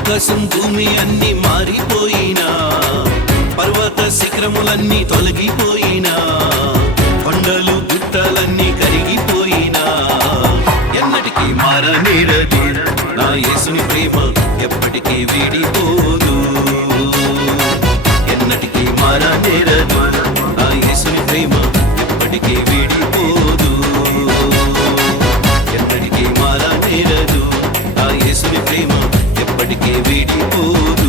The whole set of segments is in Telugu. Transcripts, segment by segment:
ఆకాశం భూమి అన్ని మారిపోయినా, పర్వత శిఖరములన్నీ తొలగిపోయినా, కొండలు గుట్టలన్నీ కరిగిపోయినా, ఎన్నటికీ మారనేరదు నా యేసుని ప్రేమ, ఎప్పటికీ వీడిపోదు. ఎన్నటికీ మారనేరదు నా యేసుని ప్రేమ, ఎప్పటికీ వీడిపోదు. ఎన్నటికీ మారనేరదు నా యేసుని ప్రేమ, ఎప్పటికీ వీడిపోదు.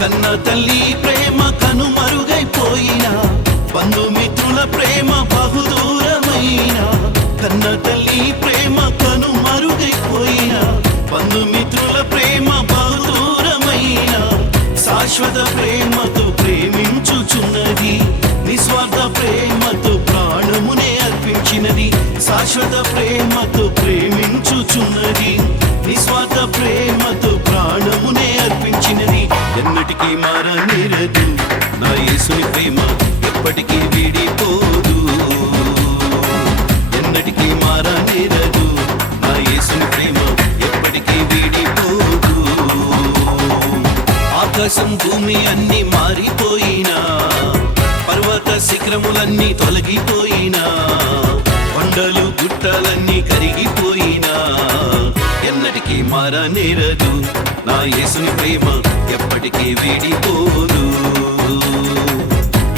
కన్న తల్లి ప్రేమ కనుమరుగైపోయినా, బంధుమిత్రుల ప్రేమ బహుదూరమైనా. కన్న తల్లి ప్రేమ కనుమరుగైపోయినా, బంధుమిత్రుల ప్రేమ బహుదూరమైనా, శాశ్వత ప్రేమతో ప్రేమించుచున్నది, నిస్వార్థ ప్రేమతో ప్రాణమునే అర్పించినది. శాశ్వత ప్రేమతో ప్రేమించుచున్నది, నిస్వార్థ ప్రేమతో ప్రాణమునే అర్పించినది. ఎన్నటికీ మారనేరదు నా యేసుని ప్రేమ, ఎప్పటికీ వీడిపోదు. ఎన్నటికీ మారనేరదు నా యేసుని ప్రేమ, ఎప్పటికీ వీడిపోదు. ఆకాశం భూమి అన్ని మారిపోయినా, పర్వత శిఖరములన్నీ తొలగిపోయినా, కొండలు గుట్టలన్నీ కరిగిపోయినా, ఎన్నటికీ మారనేరదు నా యేసుని ప్రేమ, ఎప్పటికీ వీడిపోదు.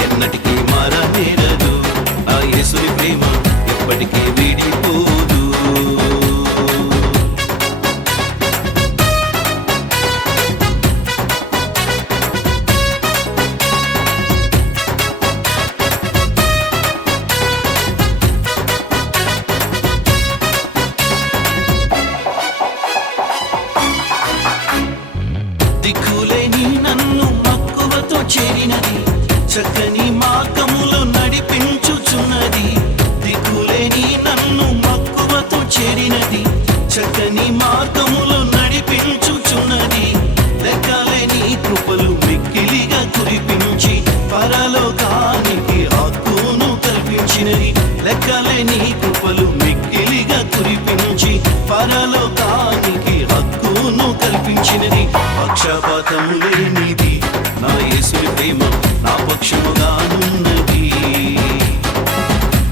ఎన్నటికీ మారనేరదు నా యేసుని ప్రేమ, ఎప్పటికీ వీడిపోదు. దిక్కులేని నన్ను మక్కువతో చేరినది, చక్కని మార్గములో నడిపించుచున్నది. దిక్కులేని నన్ను మక్కువతో చేరినది, చక్కని మార్గములో నడిపించుచున్నది. లెక్కలేని కృపలు మిక్కిలిగా కురిపించి, పరలోకానికి హక్కును కల్పించినది. లెక్కలేని కృపలు మిక్కిలిగా కురిపించి, పరలోకానికి హక్కును కల్పించినది. పక్షపాతము లేనిది నా యేసుని ప్రేమ, నా పక్షముగానున్నది.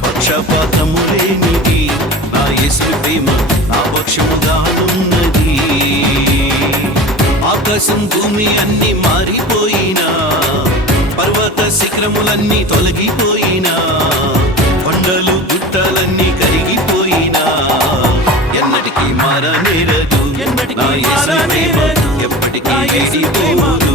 పక్షపాతము లేనిది నా యేసుని ప్రేమ, నా పక్షముగానున్నది. ఆకాశం భూమి అన్ని మారిపోయినా, పర్వత శిఖరములన్నీ తొలగిపోయినా, కొండలు గుట్టలన్నీ కరిగిపోయినా, ఎన్నటికీ మారనేరదు నా యేసుని ప్రేమ, ఎప్పటికీ వీడిపోదు.